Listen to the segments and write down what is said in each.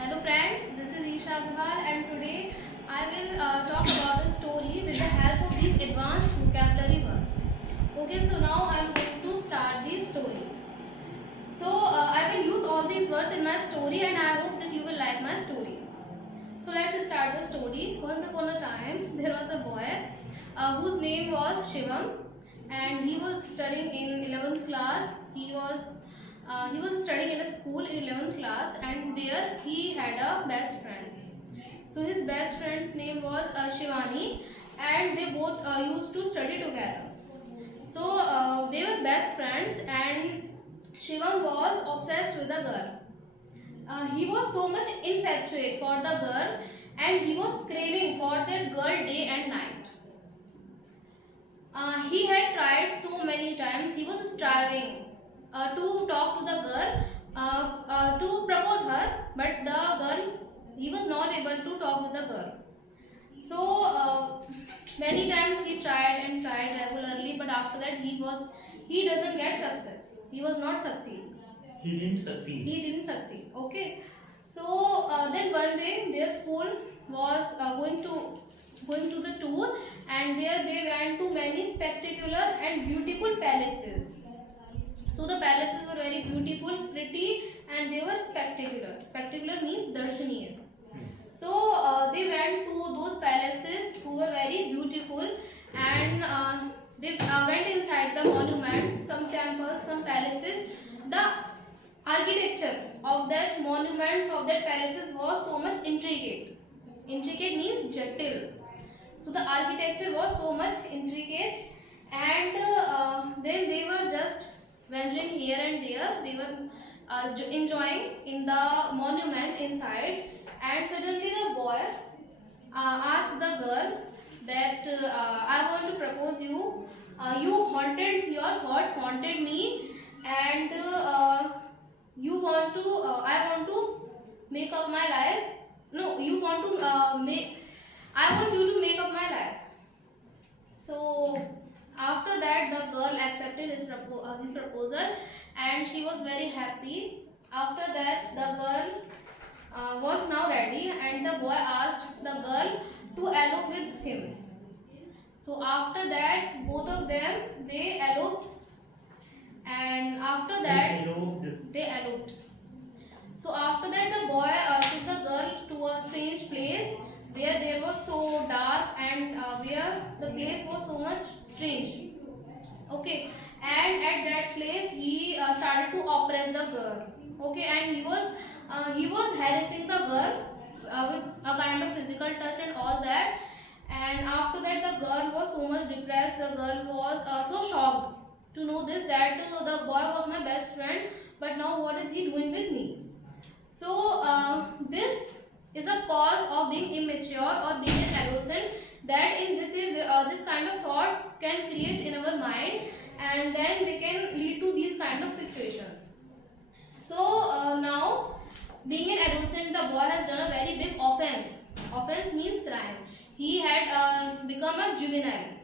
Hello friends, this is Isha Agarwal and today I will talk about a story with the help of these advanced vocabulary words. Okay, so now I am going to start the story. I will use all these words in my story and I hope that you will like my story. So let's start the story. Once upon a time, there was a boy whose name was Shivam, and he was studying in 11th class. He was studying in a school in 11th class, and there he had a best friend. So his best friend's name was Shivani, and they both used to study together. They were best friends, and Shivam was obsessed with the girl. He was so much infatuated for the girl, and he was craving for that girl day and night. He had tried so many times. He was striving to talk to the girl, to propose her, but the girl, he was not able to talk with the girl. So many times he tried and tried regularly, but after that he doesn't get success. He was not succeed. He didn't succeed. He didn't succeed. Okay. So then one day their school was going to the tour, and there they went to many spectacular and beautiful palaces. So the palaces were very beautiful, pretty, and they were spectacular. Spectacular means darshaniya. So they went to those palaces who were very beautiful, and they went inside the monuments, some temples, some palaces. The architecture of that monuments of that palaces was so much intricate. Intricate means jatil. So the architecture was so much intricate, and then they were just venturing here and there. They were enjoying in the monument inside, and suddenly the boy asked the girl that I want to propose you. Your thoughts haunted me, and I want to make up my life. No, you want to make. I want you to make up my life. So after that, the girl accepted his proposal, and she was very happy. After that, the girl was now ready, and the boy asked the girl to elope with him. So after that, both of them they eloped, and after that they eloped. So after that, the boy took the girl to a strange place where there was so dark, and where the place was so much strange. Okay, and at that place he started to oppress the girl. Okay, and he was harassing the girl with a kind of physical touch and all that. And after that, the girl was so much depressed. The girl was so shocked to know this, that the boy was my best friend, but now what is he doing with me? So this is a cause of being immature or being an adolescent, that in this kind of thoughts can create in our mind, and then they can lead to these kind of situations. So now, being an adolescent, the boy has done a very big offense. Offense means crime. He had become a juvenile.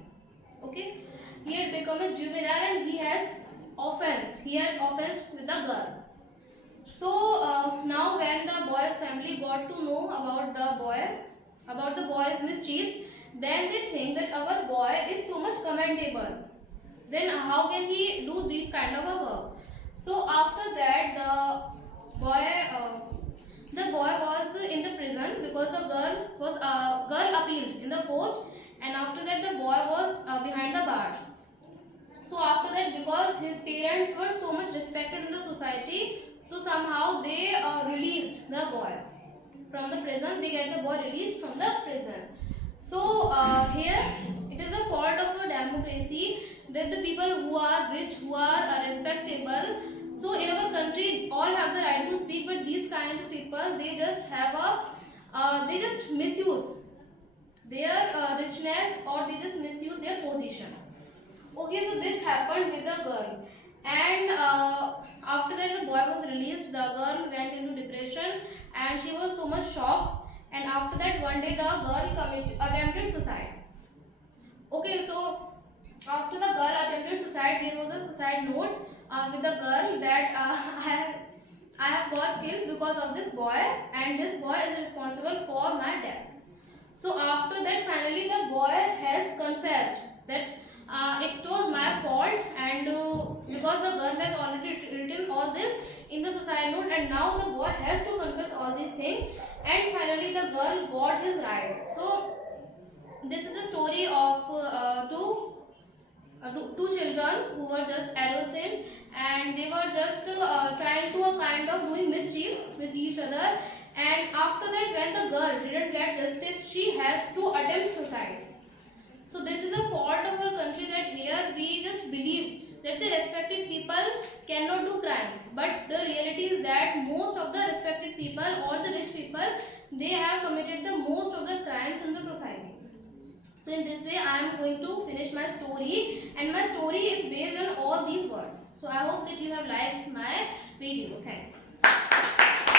Okay, he had become a juvenile, and he has offense. He had offense with the girl. So now, when the boy's family got to know about the boy's mischiefs, then they think that our boy is so much commendable. Then how can he do these kind of a work? So after that, boy uh, the boy was in the prison because the girl appealed in the court, and after that the boy was behind the bars. So after that, because his parents were so much respected in the society, so somehow they released the boy from the prison. They get the boy released from the prison. So here it is a fault of a democracy that the people who are rich, who are respectable. So in our country, all have the right to speak, but these kind of people, they just have they just misuse their richness, or they just misuse their position. Okay, so this happened with the girl, and after that the boy was released. The girl went into depression, and she was so much shocked. And after that, one day the girl attempted suicide. Okay, so after the girl attempted suicide, there was a suicide note with the girl that I have got killed because of this boy, and this boy is responsible for my death. So after that, finally the boy has confessed that it was my fault, and because the girl has already written all this in the suicide note, and now the boy has to confess all these things, and finally the girl got his right. So this is a story of two children who were just adolescent, and they were just trying to a kind of doing mischiefs with each other, and after that when the girl didn't get justice, she has to attempt suicide. So this is a fault of our country, that here we just believe that the respected people cannot do crimes, but the reality is that most of the respected people or the rich people, they have committed the most of the crimes in the society. So in this way I am going to finish my story, and my story is based on all these words. So I hope that you have liked my video. Thanks.